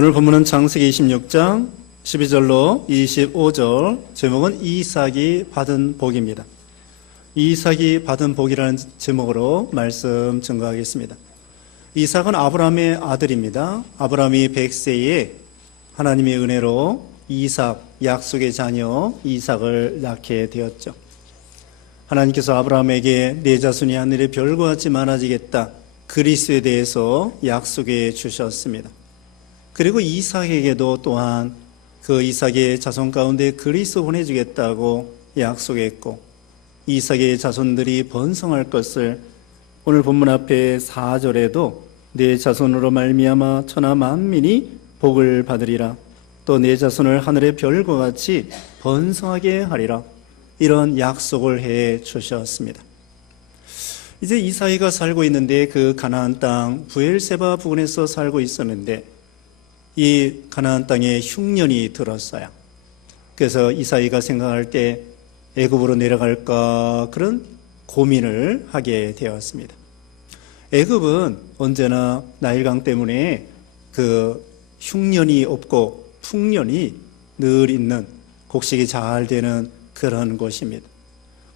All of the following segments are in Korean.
오늘 본문은 창세기 26장 12절로 25절, 제목은 이삭이 받은 복입니다. 이삭이 받은 복이라는 제목으로 말씀 증거하겠습니다. 이삭은 아브라함의 아들입니다. 아브라함이 100세에 하나님의 은혜로 이삭, 약속의 자녀 이삭을 낳게 되었죠. 하나님께서 아브라함에게 내 자손이 하늘의 별과 같이 많아지겠다, 그리스도에 대해서 약속해 주셨습니다. 그리고 이삭에게도 또한 그 이삭의 자손 가운데 그리스도 보내주겠다고 약속했고, 이삭의 자손들이 번성할 것을 오늘 본문 앞에 4절에도 내 자손으로 말미암아 천하 만민이 복을 받으리라, 또 내 자손을 하늘의 별과 같이 번성하게 하리라, 이런 약속을 해 주셨습니다. 이제 이삭이가 살고 있는데 그 가나안 땅 브엘세바 부근에서 살고 있었는데 이 가나안 땅에 흉년이 들었어요. 그래서 이삭이가 생각할 때 애굽으로 내려갈까 그런 고민을 하게 되었습니다. 애굽은 언제나 나일강 때문에 그 흉년이 없고 풍년이 늘 있는, 곡식이 잘 되는 그런 곳입니다.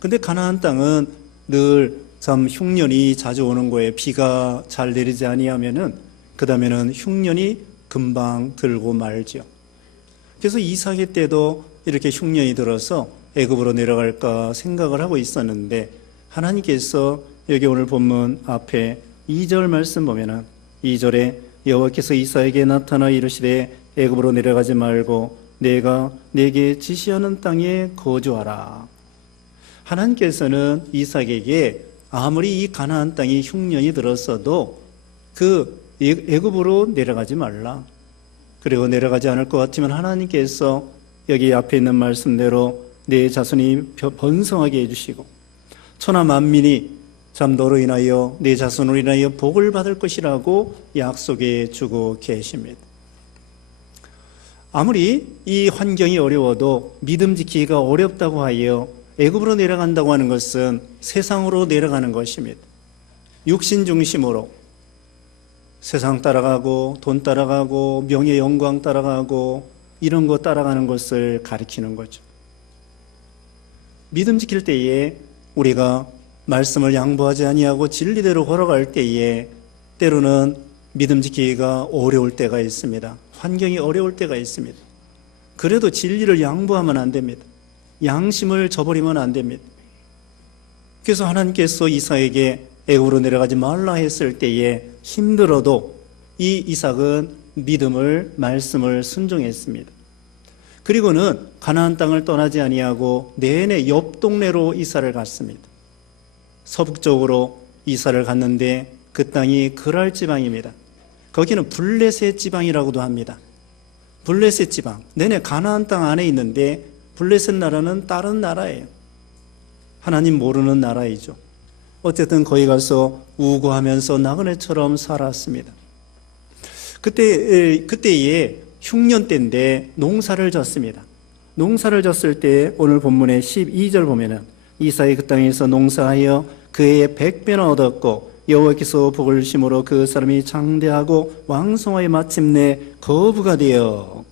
근데 가나안 땅은 늘 참 흉년이 자주 오는 거에 비가 잘 내리지 아니하면은 그 다음에는 흉년이 금방 들고 말죠. 그래서 이삭의 때도 이렇게 흉년이 들어서 애굽으로 내려갈까 생각을 하고 있었는데, 하나님께서 여기 오늘 본문 앞에 2절 말씀 보면은 2절에 여호와께서 이삭에게 나타나 이르시되 애굽으로 내려가지 말고 내가 내게 지시하는 땅에 거주하라. 하나님께서는 이삭에게 아무리 이 가나안 땅이 흉년이 들었어도 그 애굽으로 내려가지 말라. 그리고 내려가지 않을 것 같지만 하나님께서 여기 앞에 있는 말씀대로 내 자손이 번성하게 해주시고 천하 만민이 참 너로 인하여 내 자손으로 인하여 복을 받을 것이라고 약속해 주고 계십니다. 아무리 이 환경이 어려워도 믿음 지키기가 어렵다고 하여 애굽으로 내려간다고 하는 것은 세상으로 내려가는 것입니다. 육신 중심으로 세상 따라가고 돈 따라가고 명예 영광 따라가고 이런 거 따라가는 것을 가리키는 거죠. 믿음 지킬 때에 우리가 말씀을 양보하지 아니하고 진리대로 걸어갈 때에 때로는 믿음 지키기가 어려울 때가 있습니다. 환경이 어려울 때가 있습니다. 그래도 진리를 양보하면 안 됩니다. 양심을 저버리면 안 됩니다. 그래서 하나님께서 이삭에게 애굽으로 내려가지 말라 했을 때에 힘들어도 이 이삭은 믿음을, 말씀을 순종했습니다. 그리고는 가나안 땅을 떠나지 아니하고 내내 옆 동네로 이사를 갔습니다. 서북쪽으로 이사를 갔는데 그 땅이 그랄 지방입니다. 거기는 블레셋 지방이라고도 합니다. 블레셋 지방, 내내 가나안 땅 안에 있는데 블레셋 나라는 다른 나라예요. 하나님 모르는 나라이죠. 어쨌든 거기 가서 우고하면서 나그네처럼 살았습니다. 그때에 흉년 때인데 농사를 졌습니다. 농사를 졌을 때 오늘 본문의 12절 보면은 이삭이 그 땅에서 농사하여 그의 100배나 얻었고 여호와께서 복을 심으로 그 사람이 장대하고 왕성하여 마침내 거부가 되어,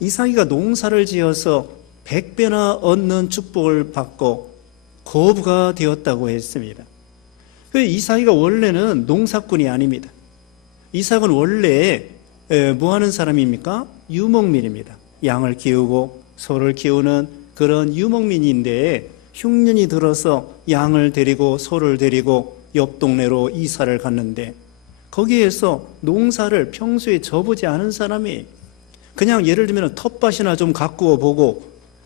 이삭이가 농사를 지어서 100배나 얻는 축복을 받고 거부가 되었다고 했습니다. 이삭이가 원래는 농사꾼이 아닙니다. 이삭은 원래 뭐 하는 사람입니까? 유목민입니다. 양을 키우고 소를 키우는 그런 유목민인데 흉년이 들어서 양을 데리고 소를 데리고 옆 동네로 이사를 갔는데 거기에서 농사를 평소에 져보지 않은 사람이 그냥 예를 들면 텃밭이나 좀 가꾸어 보고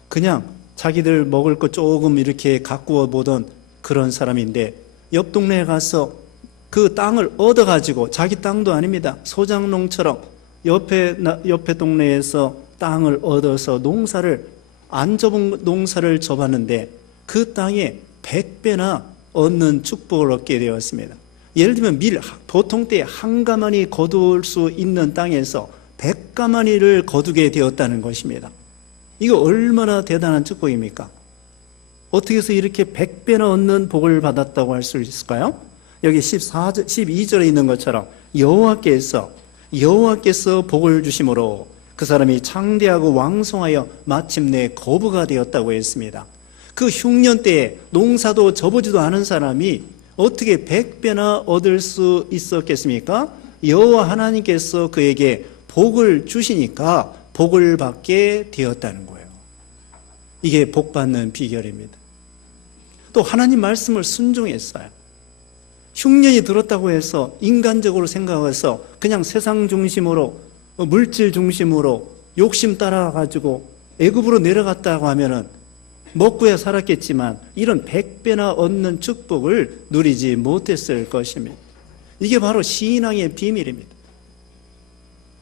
그냥 자기들 먹을 것 조금 이렇게 가꾸어 보던 그런 사람인데 옆 동네에 가서 그 땅을 얻어가지고, 자기 땅도 아닙니다. 소장농처럼 옆에 동네에서 땅을 얻어서 농사를 안 접은 농사를 접었는데 그 땅에 100배나 얻는 축복을 얻게 되었습니다. 예를 들면 보통 때 한 가마니 거둘 수 있는 땅에서 100가마니를 거두게 되었다는 것입니다. 이거 얼마나 대단한 축복입니까? 어떻게 해서 이렇게 100배나 얻는 복을 받았다고 할 수 있을까요? 여기 12절에 있는 것처럼 여호와께서 여호와께서 복을 주심으로 그 사람이 창대하고 왕성하여 마침내 거부가 되었다고 했습니다. 그 흉년 때에 농사도 져보지도 않은 사람이 어떻게 100배나 얻을 수 있었겠습니까? 여호와 하나님께서 그에게 복을 주시니까 복을 받게 되었다는 거예요. 이게 복 받는 비결입니다. 또 하나님 말씀을 순종했어요. 흉년이 들었다고 해서 인간적으로 생각해서 그냥 세상 중심으로 물질 중심으로 욕심 따라가지고 애굽으로 내려갔다고 하면은 먹고야 살았겠지만 이런 100배나 얻는 축복을 누리지 못했을 것입니다. 이게 바로 신앙의 비밀입니다.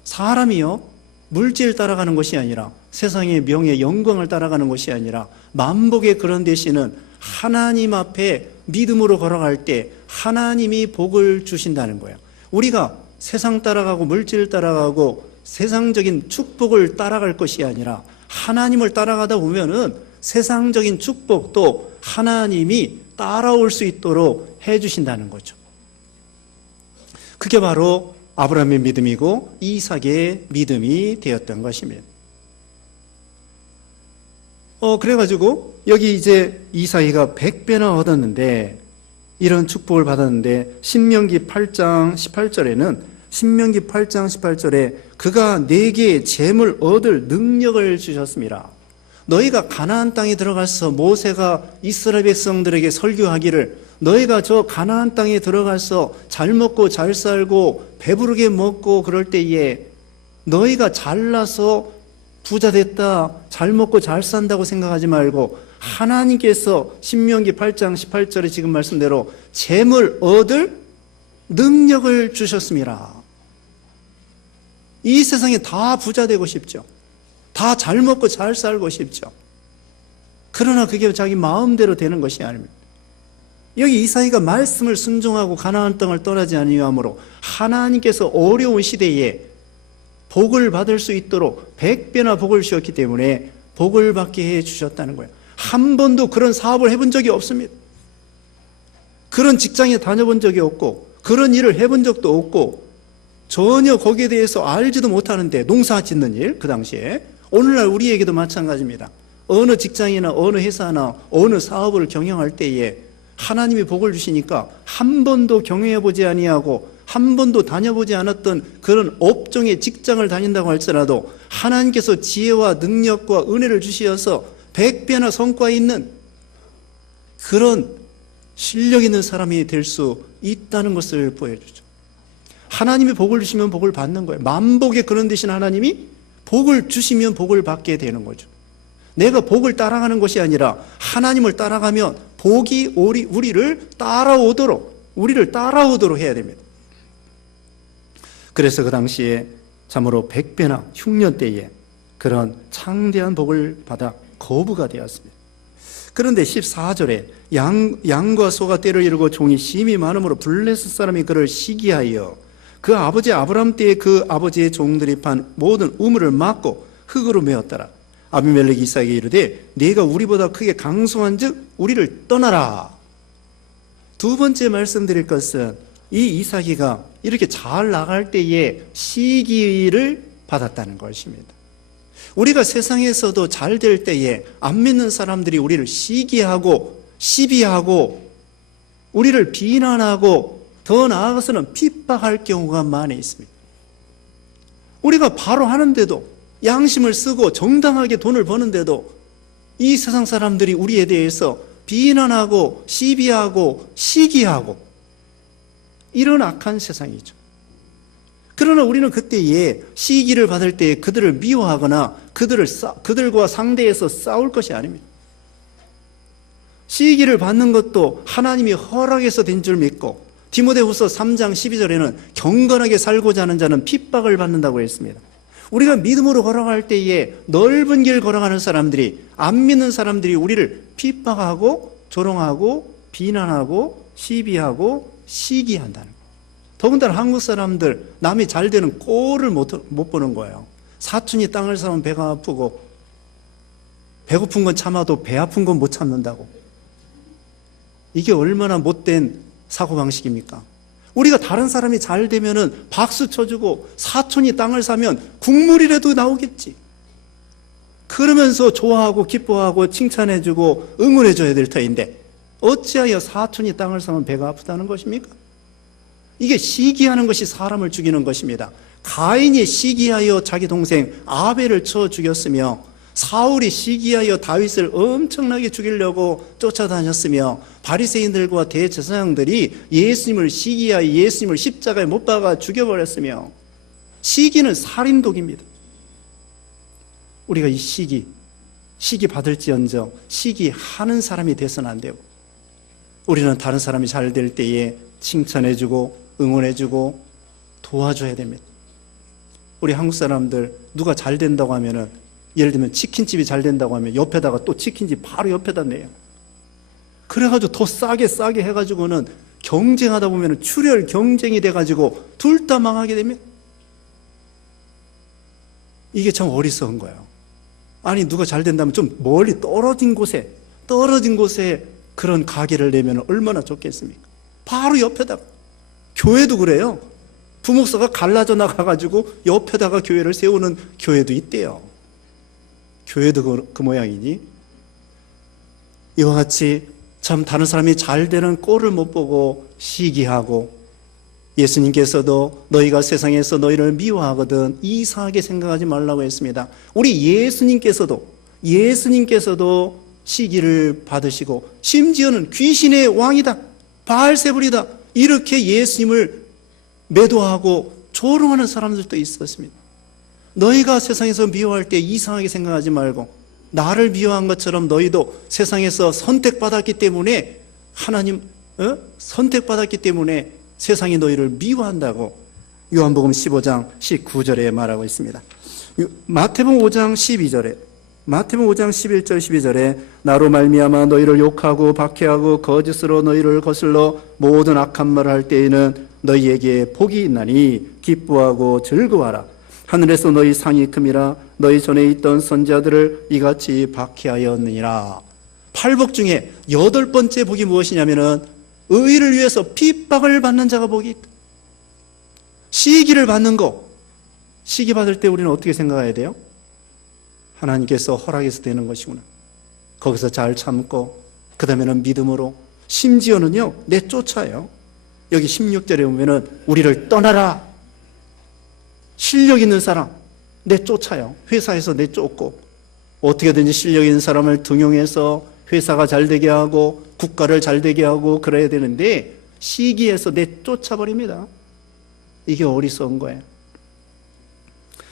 사람이요, 물질 따라가는 것이 아니라 세상의 명예, 영광을 따라가는 것이 아니라 만복의 그런 대신은 하나님 앞에 믿음으로 걸어갈 때 하나님이 복을 주신다는 거예요. 우리가 세상 따라가고 물질 따라가고 세상적인 축복을 따라갈 것이 아니라 하나님을 따라가다 보면은 세상적인 축복도 하나님이 따라올 수 있도록 해주신다는 거죠. 그게 바로 아브라함의 믿음이고 이삭의 믿음이 되었던 것입니다. 그래가지고 여기 이제 이삭이가 100배나 얻었는데 이런 축복을 받았는데 신명기 8장 18절에 그가 내게 재물 얻을 능력을 주셨습니다. 너희가 가나안 땅에 들어가서 모세가 이스라엘 백성들에게 설교하기를 너희가 저 가나안 땅에 들어가서 잘 먹고 잘 살고 배부르게 먹고 그럴 때에 너희가 잘나서 부자 됐다, 잘 먹고 잘 산다고 생각하지 말고 하나님께서 신명기 8장 18절에 지금 말씀대로 재물 얻을 능력을 주셨습니다. 이 세상에 다 부자 되고 싶죠. 다 잘 먹고 잘 살고 싶죠. 그러나 그게 자기 마음대로 되는 것이 아닙니다. 여기 이삭이가 말씀을 순종하고 가나안 땅을 떠나지 아니함으로 하나님께서 어려운 시대에 복을 받을 수 있도록 100배나 복을 주셨기 때문에 복을 받게 해 주셨다는 거예요. 한 번도 그런 사업을 해본 적이 없습니다. 그런 직장에 다녀본 적이 없고 그런 일을 해본 적도 없고 전혀 거기에 대해서 알지도 못하는데 농사 짓는 일, 그 당시에 오늘날 우리에게도 마찬가지입니다. 어느 직장이나 어느 회사나 어느 사업을 경영할 때에 하나님이 복을 주시니까 한 번도 경영해보지 아니하고 한 번도 다녀보지 않았던 그런 업종의 직장을 다닌다고 할지라도 하나님께서 지혜와 능력과 은혜를 주시어서 100배나 성과 있는 그런 실력 있는 사람이 될 수 있다는 것을 보여주죠. 하나님이 복을 주시면 복을 받는 거예요. 만복의 그런 대신 하나님이 복을 주시면 복을 받게 되는 거죠. 내가 복을 따라가는 것이 아니라 하나님을 따라가면 복이 우리를 따라오도록 해야 됩니다. 그래서 그 당시에 참으로 100배나 흉년 때에 그런 창대한 복을 받아 거부가 되었습니다. 그런데 14절에 양과 소가 때를 이루고 종이 심히 많음으로 블레셋 사람이 그를 시기하여 그 아버지 아브람 때에 그 아버지의 종들이 판 모든 우물을 막고 흙으로 메었더라. 아비멜렉이 이삭에게 이르되 네가 우리보다 크게 강성한즉 우리를 떠나라. 두 번째 말씀드릴 것은 이 이삭이가 이렇게 잘 나갈 때에 시기를 받았다는 것입니다. 우리가 세상에서도 잘 될 때에 안 믿는 사람들이 우리를 시기하고 시비하고 우리를 비난하고 더 나아가서는 핍박할 경우가 많이 있습니다. 우리가 바로 하는데도 양심을 쓰고 정당하게 돈을 버는데도 이 세상 사람들이 우리에 대해서 비난하고 시비하고 시기하고 이런 악한 세상이죠. 그러나 우리는 그때에 시기를 받을 때에 그들을 미워하거나 그들과 상대해서 싸울 것이 아닙니다. 시기를 받는 것도 하나님이 허락해서 된 줄 믿고 디모데후서 3장 12절에는 경건하게 살고자 하는 자는 핍박을 받는다고 했습니다. 우리가 믿음으로 걸어갈 때에 넓은 길 걸어가는 사람들이 안 믿는 사람들이 우리를 핍박하고 조롱하고 비난하고 시비하고 시기한다는 거예요. 더군다나 한국 사람들 남이 잘 되는 꼴을 못 보는 거예요. 사촌이 땅을 사면 배가 아프고 배고픈 건 참아도 배 아픈 건 못 참는다고. 이게 얼마나 못된 사고방식입니까? 우리가 다른 사람이 잘 되면은 박수 쳐주고 사촌이 땅을 사면 국물이라도 나오겠지. 그러면서 좋아하고 기뻐하고 칭찬해주고 응원해줘야 될 터인데 어찌하여 사촌이 땅을 사면 배가 아프다는 것입니까? 이게 시기하는 것이 사람을 죽이는 것입니다. 가인이 시기하여 자기 동생 아벨을 쳐 죽였으며 사울이 시기하여 다윗을 엄청나게 죽이려고 쫓아다녔으며 바리새인들과 대제사장들이 예수님을 시기하여 예수님을 십자가에 못 박아 죽여버렸으며 시기는 살인독입니다. 우리가 이 시기 받을지언정 시기하는 사람이 돼서는 안 되고 우리는 다른 사람이 잘 될 때에 칭찬해주고 응원해주고 도와줘야 됩니다. 우리 한국 사람들 누가 잘 된다고 하면은 예를 들면 치킨집이 잘 된다고 하면 옆에다가 또 치킨집 바로 옆에다 내요. 그래가지고 더 싸게 해가지고는 경쟁하다 보면 출혈 경쟁이 돼가지고 둘 다 망하게 되면 이게 참 어리석은 거예요. 아니 누가 잘 된다면 좀 멀리 떨어진 곳에 그런 가게를 내면 얼마나 좋겠습니까? 바로 옆에다가. 교회도 그래요. 부목사가 갈라져 나가가지고 옆에다가 교회를 세우는 교회도 있대요. 교회도 그 모양이니? 이와 같이 참 다른 사람이 잘 되는 꼴을 못 보고 시기하고 예수님께서도 너희가 세상에서 너희를 미워하거든 이상하게 생각하지 말라고 했습니다. 우리 예수님께서도 시기를 받으시고 심지어는 귀신의 왕이다, 바알세불이다 이렇게 예수님을 매도하고 조롱하는 사람들도 있었습니다. 너희가 세상에서 미워할 때 이상하게 생각하지 말고 나를 미워한 것처럼 너희도 세상에서 선택받았기 때문에 선택받았기 때문에 세상이 너희를 미워한다고 요한복음 15장 19절에 말하고 있습니다. 마태복음 5장 11절 12절에 나로 말미암아 너희를 욕하고 박해하고 거짓으로 너희를 거슬러 모든 악한 말을 할 때에는 너희에게 복이 있나니 기뻐하고 즐거워하라. 하늘에서 너희 상이 큼이라. 너희 전에 있던 선지자들을 이같이 박해하였느니라. 8복 중에 8번째 복이 무엇이냐면은 의를 위해서 핍박을 받는 자가 복이 있다. 시기를 받는 거. 시기 받을 때 우리는 어떻게 생각해야 돼요? 하나님께서 허락해서 되는 것이구나. 거기서 잘 참고 그 다음에는 믿음으로 심지어는요 내쫓아요. 여기 16절에 보면은 우리를 떠나라. 실력 있는 사람 내쫓아요. 회사에서 내쫓고 어떻게든지 실력 있는 사람을 등용해서 회사가 잘 되게 하고 국가를 잘 되게 하고 그래야 되는데 시기에서 내쫓아버립니다. 이게 어리석은 거예요.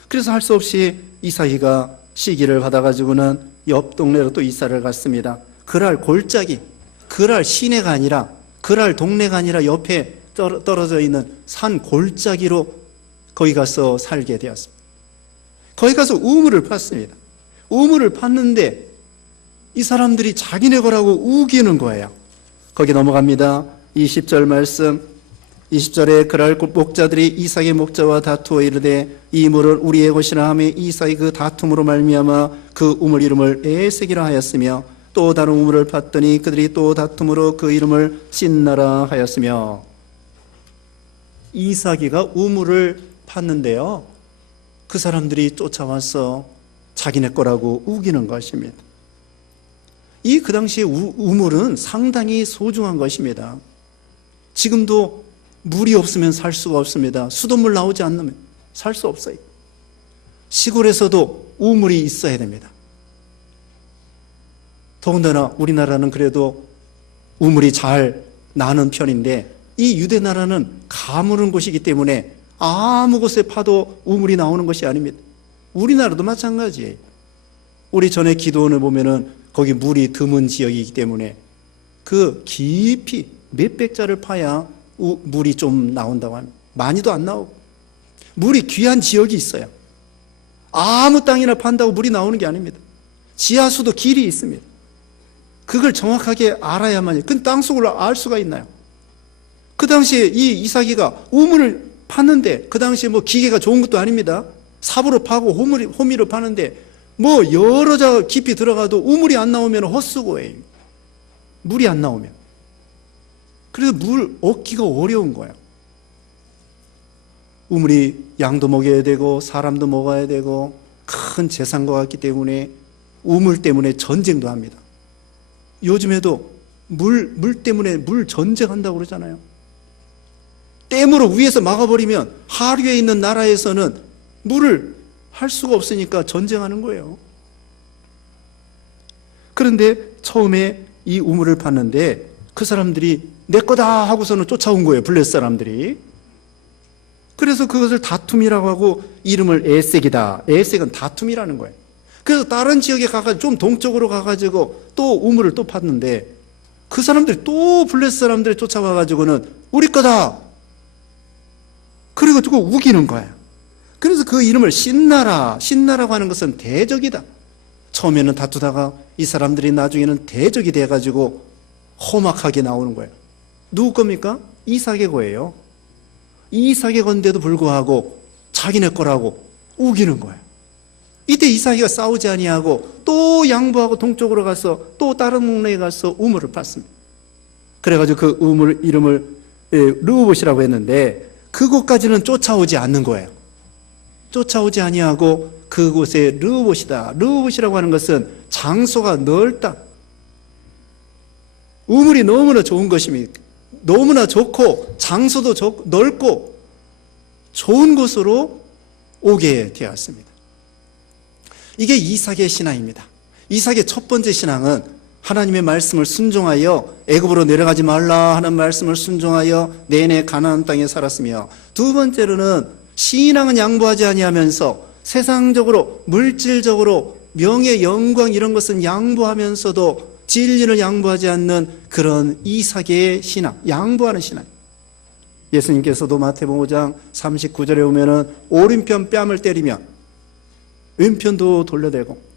그래서 할 수 없이 이삭이가 시기를 받아가지고는 옆 동네로 또 이사를 갔습니다. 그랄 골짜기, 그랄 시내가 아니라 그랄 동네가 아니라 옆에 떨어져 있는 산 골짜기로 거기 가서 살게 되었습니다. 거기 가서 우물을 팠습니다. 우물을 팠는데 이 사람들이 자기네 거라고 우기는 거예요. 거기 넘어갑니다. 20절 말씀. 20절에 그랄 목자들이 이삭의 목자와 다투어 이르되 이 물은 우리의 것이라 하며 이삭이 그 다툼으로 말미암아 그 우물 이름을 에색이라 하였으며 또 다른 우물을 팠더니 그들이 또 다툼으로 그 이름을 신나라 하였으며. 이삭이가 우물을 팠는데요 그 사람들이 쫓아와서 자기네 거라고 우기는 것입니다. 이 그 당시에 우물은 상당히 소중한 것입니다. 지금도 물이 없으면 살 수가 없습니다. 수돗물 나오지 않으면 살 수 없어요. 시골에서도 우물이 있어야 됩니다. 더군다나 우리나라는 그래도 우물이 잘 나는 편인데 이 유대 나라는 가무는 곳이기 때문에 아무 곳에 파도 우물이 나오는 것이 아닙니다. 우리나라도 마찬가지예요. 우리 전에 기도원을 보면은 거기 물이 드문 지역이기 때문에 그 깊이 몇백 자를 파야 물이 좀 나온다고 합니다. 많이도 안 나오고. 물이 귀한 지역이 있어요. 아무 땅이나 판다고 물이 나오는 게 아닙니다. 지하수도 길이 있습니다. 그걸 정확하게 알아야만요. 그 땅속을 알 수가 있나요? 그 당시에 이 이삭이가 우물을 팠는데 그 당시에 뭐 기계가 좋은 것도 아닙니다. 삽으로 파고 호미로 파는데 뭐 여러 자 깊이 들어가도 우물이 안 나오면 헛수고예요. 물이 안 나오면. 그래서 물 얻기가 어려운 거예요. 우물이 양도 먹여야 되고 사람도 먹어야 되고 큰 재산과 같기 때문에 우물 때문에 전쟁도 합니다. 요즘에도 물 때문에 물 전쟁한다고 그러잖아요. 댐으로 위에서 막아버리면 하류에 있는 나라에서는 물을 할 수가 없으니까 전쟁하는 거예요. 그런데 처음에 이 우물을 봤는데 그 사람들이 내 거다 하고서는 쫓아온 거예요. 블레셋 사람들이. 그래서 그것을 다툼이라고 하고 이름을 에색이다. 에색은 다툼이라는 거예요. 그래서 다른 지역에 가가지고 좀 동쪽으로 가가지고 또 우물을 또 팠는데 그 사람들이 또 블레셋 사람들이 쫓아와가지고는 우리 거다. 그리고 우기는 거야. 그래서 그 이름을 신나라고 하는 것은 대적이다. 처음에는 다투다가 이 사람들이 나중에는 대적이 돼가지고 험악하게 나오는 거예요. 누구 겁니까? 이삭의 거예요. 이삭의 건데도 불구하고 자기네 거라고 우기는 거예요. 이때 이삭이가 싸우지 아니하고 또 양보하고 동쪽으로 가서 또 다른 동네에 가서 우물을 팠습니다. 그래가지고 그 우물 이름을 르호봇이라고 했는데 그곳까지는 쫓아오지 않는 거예요. 쫓아오지 아니하고 그곳에 르호봇이다. 르호봇이라고 하는 것은 장소가 넓다. 우물이 너무나 좋은 것입니다. 너무나 좋고 장소도 넓고 좋은 곳으로 오게 되었습니다. 이게 이삭의 신앙입니다. 이삭의 첫 번째 신앙은 하나님의 말씀을 순종하여 애굽으로 내려가지 말라 하는 말씀을 순종하여 내내 가나안 땅에 살았으며, 두 번째로는 신앙은 양보하지 아니하면서 세상적으로 물질적으로 명예 영광 이런 것은 양보하면서도 진리를 양보하지 않는 그런 이삭의 신앙, 양보하는 신앙. 예수님께서도 마태복음 5장 39절에 보면은 오른편 뺨을 때리면 왼편도 돌려대고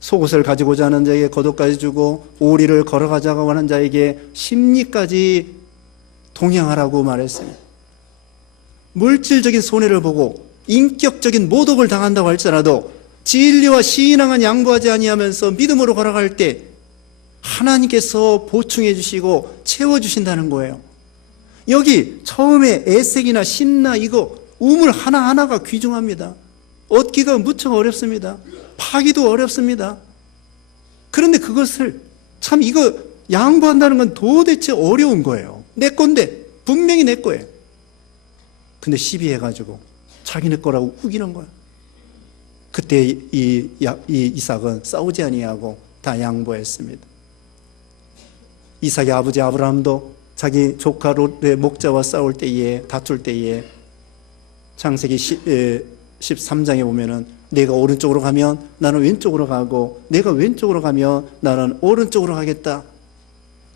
속옷을 가지고자 하는 자에게 겉옷까지 주고 오리를 걸어가자고 하는 자에게 심리까지 동양하라고 말했습니다. 물질적인 손해를 보고 인격적인 모독을 당한다고 할지라도 진리와 신앙은 양보하지 아니하면서 믿음으로 걸어갈 때 하나님께서 보충해 주시고 채워주신다는 거예요. 여기 처음에 에색이나 신나 이거 우물 하나하나가 귀중합니다. 얻기가 무척 어렵습니다. 파기도 어렵습니다. 그런데 그것을 참 이거 양보한다는 건 도대체 어려운 거예요. 내 건데 분명히 내 거예요. 근데 시비해가지고 자기네 거라고 우기는 거야. 그때 이 이삭은 싸우지 아니하고 다 양보했습니다. 이삭의 아버지 아브라함도 자기 조카 롯의 목자와 싸울 때에 다툴 때에 창세기 13장에 보면은 내가 오른쪽으로 가면 나는 왼쪽으로 가고 내가 왼쪽으로 가면 나는 오른쪽으로 가겠다.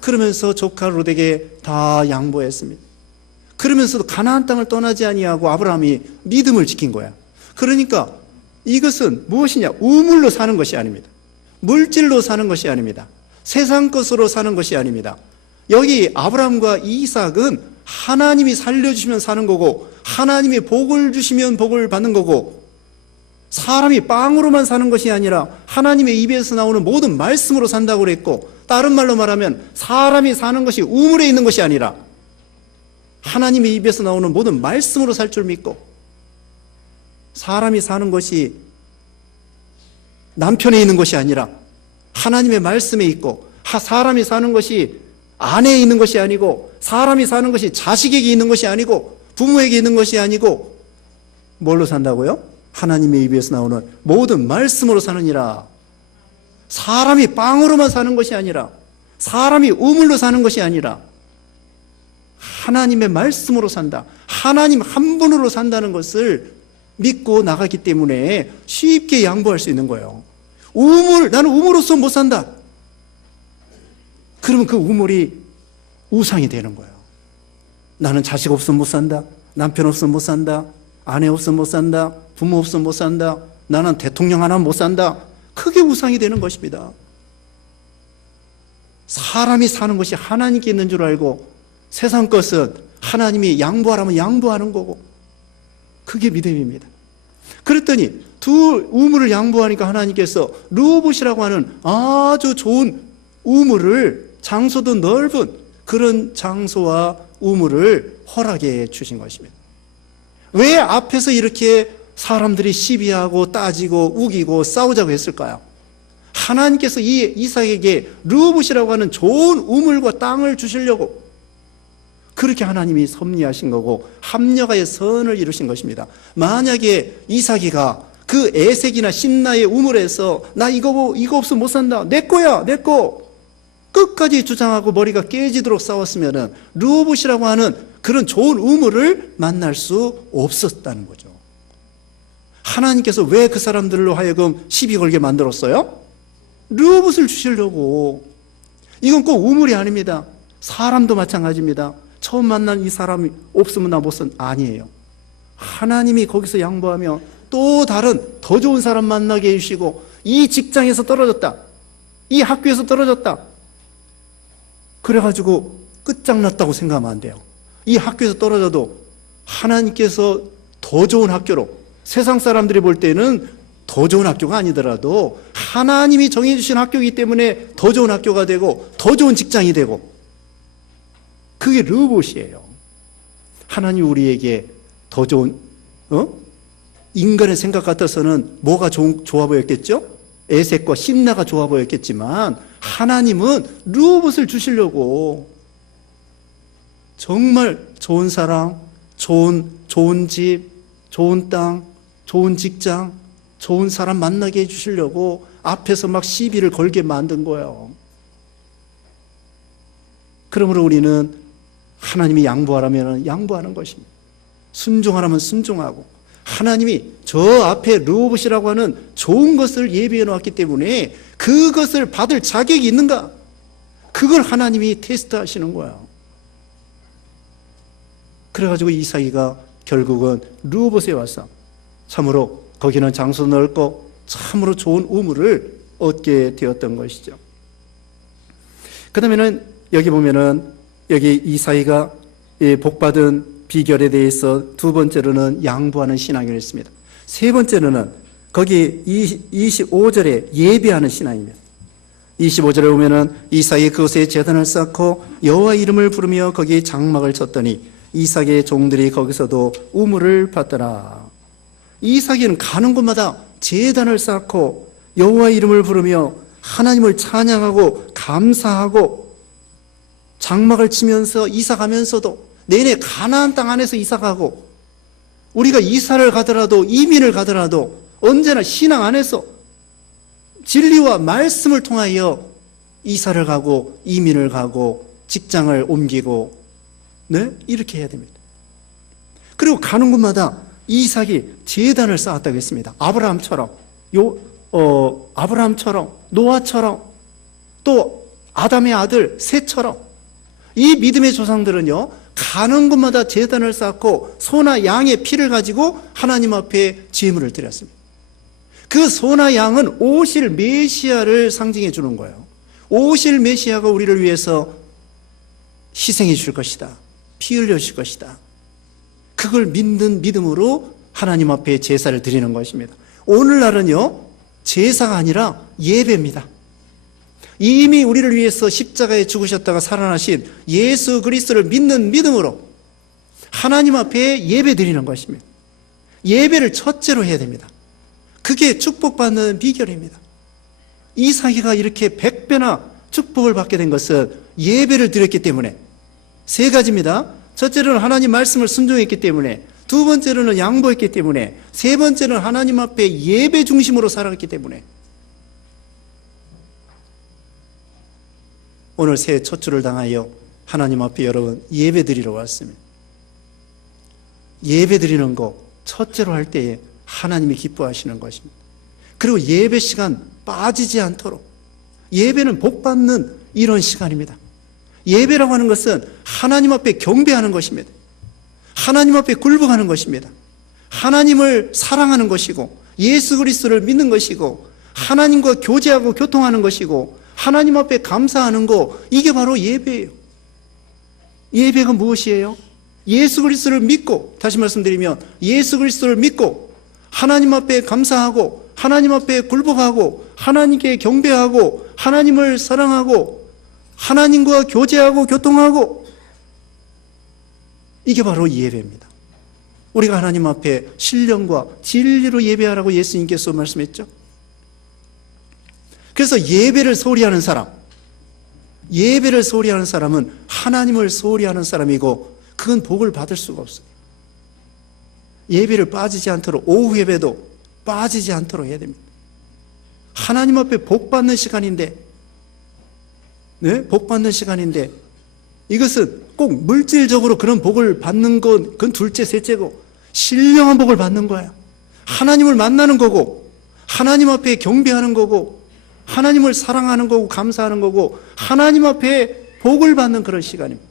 그러면서 조카 롯에게 다 양보했습니다. 그러면서도 가나안 땅을 떠나지 아니하고 아브라함이 믿음을 지킨 거야. 그러니까 이것은 무엇이냐? 우물로 사는 것이 아닙니다. 물질로 사는 것이 아닙니다. 세상 것으로 사는 것이 아닙니다. 여기 아브라함과 이삭은 하나님이 살려주시면 사는 거고 하나님이 복을 주시면 복을 받는 거고 사람이 빵으로만 사는 것이 아니라 하나님의 입에서 나오는 모든 말씀으로 산다고 그랬고, 다른 말로 말하면 사람이 사는 것이 우물에 있는 것이 아니라 하나님의 입에서 나오는 모든 말씀으로 살 줄 믿고, 사람이 사는 것이 남편에 있는 것이 아니라 하나님의 말씀에 있고, 사람이 사는 것이 아내에 있는 것이 아니고, 사람이 사는 것이 자식에게 있는 것이 아니고, 부모에게 있는 것이 아니고, 뭘로 산다고요? 하나님의 입에서 나오는 모든 말씀으로 사느니라. 사람이 빵으로만 사는 것이 아니라, 사람이 우물로 사는 것이 아니라 하나님의 말씀으로 산다. 하나님 한 분으로 산다는 것을 믿고 나가기 때문에 쉽게 양보할 수 있는 거예요. 나는 우물로서 못 산다. 그러면 그 우물이 우상이 되는 거예요. 나는 자식 없으면 못 산다. 남편 없으면 못 산다. 아내 없으면 못 산다. 부모 없으면 못 산다. 나는 대통령 하나 못 산다. 크게 우상이 되는 것입니다. 사람이 사는 것이 하나님께 있는 줄 알고 세상 것은 하나님이 양보하라면 양보하는 거고, 그게 믿음입니다. 그랬더니 두 우물을 양보하니까 하나님께서 르호봇이라고 하는 아주 좋은 우물을, 장소도 넓은 그런 장소와 우물을 허락해 주신 것입니다. 왜 앞에서 이렇게 사람들이 시비하고 따지고 우기고 싸우자고 했을까요? 하나님께서 이 이삭에게 르우봇이라고 하는 좋은 우물과 땅을 주시려고 그렇게 하나님이 섭리하신 거고 합력하여 선을 이루신 것입니다. 만약에 이삭이가 그 에색이나 신나의 우물에서 나 이거 없으면 못 산다, 내 거야, 내 거, 끝까지 주장하고 머리가 깨지도록 싸웠으면 르우봇이라고 하는 그런 좋은 우물을 만날 수 없었다는 거죠. 하나님께서 왜 그 사람들로 하여금 시비 걸게 만들었어요? 르우봇을 주시려고. 이건 꼭 우물이 아닙니다. 사람도 마찬가지입니다. 처음 만난 이 사람이 없으면 나 못 산, 아니에요. 하나님이 거기서 양보하며 또 다른 더 좋은 사람 만나게 해주시고, 이 직장에서 떨어졌다, 이 학교에서 떨어졌다, 그래가지고 끝장났다고 생각하면 안 돼요. 이 학교에서 떨어져도 하나님께서 더 좋은 학교로, 세상 사람들이 볼 때는 더 좋은 학교가 아니더라도 하나님이 정해주신 학교이기 때문에 더 좋은 학교가 되고 더 좋은 직장이 되고, 그게 르우봇이에요. 하나님 우리에게 더 좋은, 인간의 생각 같아서는 뭐가 좋아 보였겠죠? 에색과 신나가 좋아 보였겠지만 하나님은 르우봇을 주시려고 정말 좋은 사랑, 좋은 집, 좋은 땅, 좋은 직장, 좋은 사람 만나게 해주시려고 앞에서 막 시비를 걸게 만든 거예요. 그러므로 우리는 하나님이 양보하라면 양보하는 것입니다. 순종하라면 순종하고, 하나님이 저 앞에 르우봇이라고 하는 좋은 것을 예비해 놓았기 때문에 그것을 받을 자격이 있는가? 그걸 하나님이 테스트하시는 거예요. 그래가지고 이삭이가 결국은 르우봇에 와서 참으로 거기는 장소도 넓고 참으로 좋은 우물을 얻게 되었던 것이죠. 그 다음에는 여기 보면은 여기 이삭이가 복받은 비결에 대해서 두 번째로는 양보하는 신앙을 했습니다. 세 번째로는 거기 25절에 예배하는 신앙입니다. 25절에 보면은 이삭이 그곳에 제단을 쌓고 여호와 이름을 부르며 거기 장막을 쳤더니 이삭의 종들이 거기서도 우물을 받더라. 이삭이는 가는 곳마다 제단을 쌓고 여호와 이름을 부르며 하나님을 찬양하고 감사하고 장막을 치면서 이사가면서도 내내 가나안 땅 안에서 이사가고, 우리가 이사를 가더라도 이민을 가더라도 언제나 신앙 안에서 진리와 말씀을 통하여 이사를 가고 이민을 가고 직장을 옮기고, 네? 이렇게 해야 됩니다. 그리고 가는 곳마다 이삭이 제단을 쌓았다고 했습니다. 아브라함처럼, 아브라함처럼, 노아처럼, 또 아담의 아들 셋처럼. 이 믿음의 조상들은요, 가는 곳마다 제단을 쌓고 소나 양의 피를 가지고 하나님 앞에 제물을 드렸습니다. 그 소나 양은 오실 메시아를 상징해 주는 거예요. 오실 메시아가 우리를 위해서 희생해 줄 것이다, 피 흘려 줄 것이다, 그걸 믿는 믿음으로 하나님 앞에 제사를 드리는 것입니다. 오늘날은요, 제사가 아니라 예배입니다. 이미 우리를 위해서 십자가에 죽으셨다가 살아나신 예수 그리스도를 믿는 믿음으로 하나님 앞에 예배 드리는 것입니다. 예배를 첫째로 해야 됩니다. 그게 축복받는 비결입니다. 이삭이가 이렇게 100배나 축복을 받게 된 것은 예배를 드렸기 때문에, 세 가지입니다. 첫째로는 하나님 말씀을 순종했기 때문에, 두 번째로는 양보했기 때문에, 세 번째는 하나님 앞에 예배 중심으로 살았기 때문에. 오늘 새해 첫 주를 당하여 하나님 앞에 여러분 예배 드리러 왔습니다. 예배 드리는 거 첫째로 할 때에 하나님이 기뻐하시는 것입니다. 그리고 예배 시간 빠지지 않도록, 예배는 복받는 이런 시간입니다. 예배라고 하는 것은 하나님 앞에 경배하는 것입니다. 하나님 앞에 굴복하는 것입니다. 하나님을 사랑하는 것이고 예수 그리스도를 믿는 것이고 하나님과 교제하고 교통하는 것이고 하나님 앞에 감사하는 거, 이게 바로 예배예요. 예배가 무엇이에요? 예수 그리스도를 믿고, 다시 말씀드리면 예수 그리스도를 믿고 하나님 앞에 감사하고 하나님 앞에 굴복하고 하나님께 경배하고 하나님을 사랑하고 하나님과 교제하고 교통하고, 이게 바로 예배입니다. 우리가 하나님 앞에 신령과 진리로 예배하라고 예수님께서 말씀했죠. 그래서 예배를 소홀히 하는 사람, 예배를 소홀히 하는 사람은 하나님을 소홀히 하는 사람이고 그건 복을 받을 수가 없어요. 예배를 빠지지 않도록, 오후 예배도 빠지지 않도록 해야 됩니다. 하나님 앞에 복 받는 시간인데, 네? 복 받는 시간인데, 이것은 꼭 물질적으로 그런 복을 받는 건, 그건 둘째, 셋째고, 신령한 복을 받는 거야. 하나님을 만나는 거고, 하나님 앞에 경배하는 거고, 하나님을 사랑하는 거고, 감사하는 거고, 하나님 앞에 복을 받는 그런 시간입니다.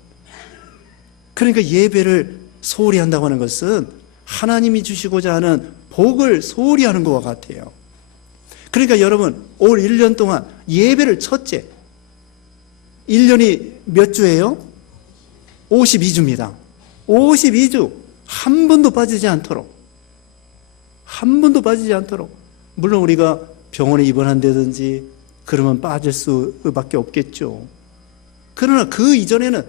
그러니까 예배를 소홀히 한다고 하는 것은 하나님이 주시고자 하는 복을 소홀히 하는 것과 같아요. 그러니까 여러분, 올 1년 동안 예배를 첫째, 1년이 몇 주예요? 52주입니다. 52주 한 번도 빠지지 않도록, 한 번도 빠지지 않도록. 물론 우리가 병원에 입원한다든지 그러면 빠질 수밖에 없겠죠. 그러나 그 이전에는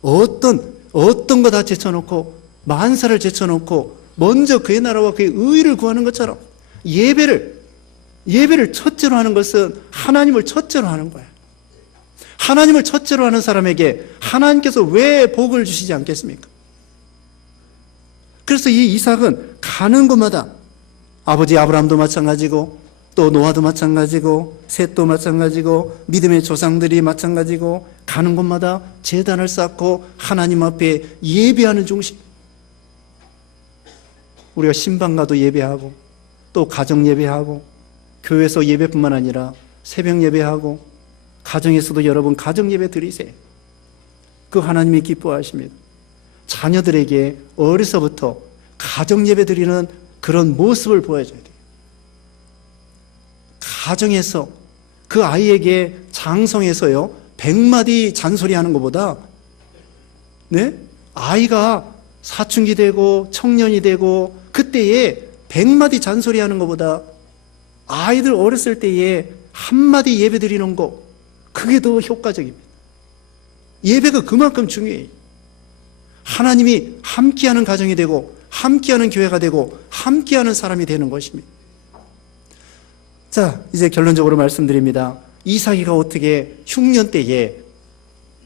어떤 거 다 제쳐놓고, 만사를 제쳐놓고 먼저 그의 나라와 그의 의의를 구하는 것처럼 예배를 첫째로 하는 것은 하나님을 첫째로 하는 거야. 하나님을 첫째로 하는 사람에게 하나님께서 왜 복을 주시지 않겠습니까? 그래서 이 이삭은 가는 곳마다, 아버지 아브라함도 마찬가지고 또 노아도 마찬가지고 셋도 마찬가지고 믿음의 조상들이 마찬가지고 가는 곳마다 제단을 쌓고 하나님 앞에 예배하는 중심. 우리가 신방 가도 예배하고 또 가정 예배하고 교회에서 예배뿐만 아니라 새벽 예배하고 가정에서도 여러분 가정 예배 드리세요. 그 하나님이 기뻐하십니다. 자녀들에게 어려서부터 가정 예배 드리는 그런 모습을 보여줘야 돼요. 가정에서 그 아이에게 장성해서요 100마디 잔소리하는 것보다, 네? 아이가 사춘기 되고 청년이 되고 그때에 100마디 잔소리하는 것보다 아이들 어렸을 때에 한마디 예배 드리는 거, 그게 더 효과적입니다. 예배가 그만큼 중요해요. 하나님이 함께하는 가정이 되고 함께하는 교회가 되고 함께하는 사람이 되는 것입니다. 자, 이제 결론적으로 말씀드립니다. 이삭이가 어떻게 흉년 때에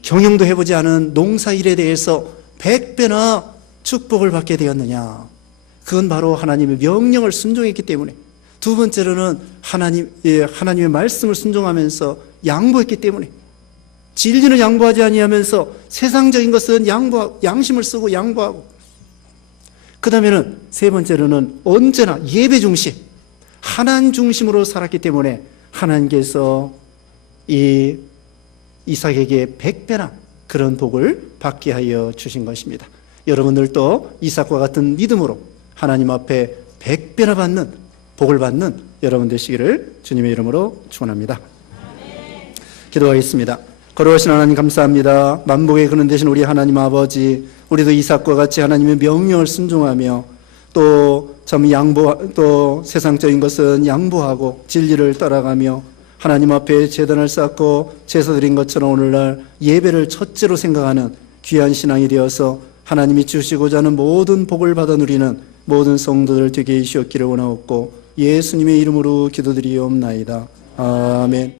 경영도 해보지 않은 농사일에 대해서 100배나 축복을 받게 되었느냐? 그건 바로 하나님의 명령을 순종했기 때문에, 두 번째로는 하나님의 말씀을 순종하면서 양보했기 때문에, 진리는 양보하지 아니하면서 세상적인 것은 양심을 쓰고 양보하고, 그 다음에는 세 번째로는 언제나 예배 중심, 하나님 중심으로 살았기 때문에 하나님께서 이 이삭에게 100배나 그런 복을 받게 하여 주신 것입니다. 여러분들도 이삭과 같은 믿음으로 하나님 앞에 100배나 받는 복을 받는 여러분 되시기를 주님의 이름으로 축원합니다. 기도하겠습니다. 거룩하신 하나님 감사합니다. 만복의 근원 되신 우리 하나님 아버지, 우리도 이삭과 같이 하나님의 명령을 순종하며 또 세상적인 것은 양보하고 진리를 따라가며 하나님 앞에 제단을 쌓고 제사 드린 것처럼 오늘날 예배를 첫째로 생각하는 귀한 신앙이 되어서 하나님이 주시고자 하는 모든 복을 받아 누리는 모든 성도들 되게 해주시옵기를 원하옵고 예수님의 이름으로 기도드리옵나이다. 아멘.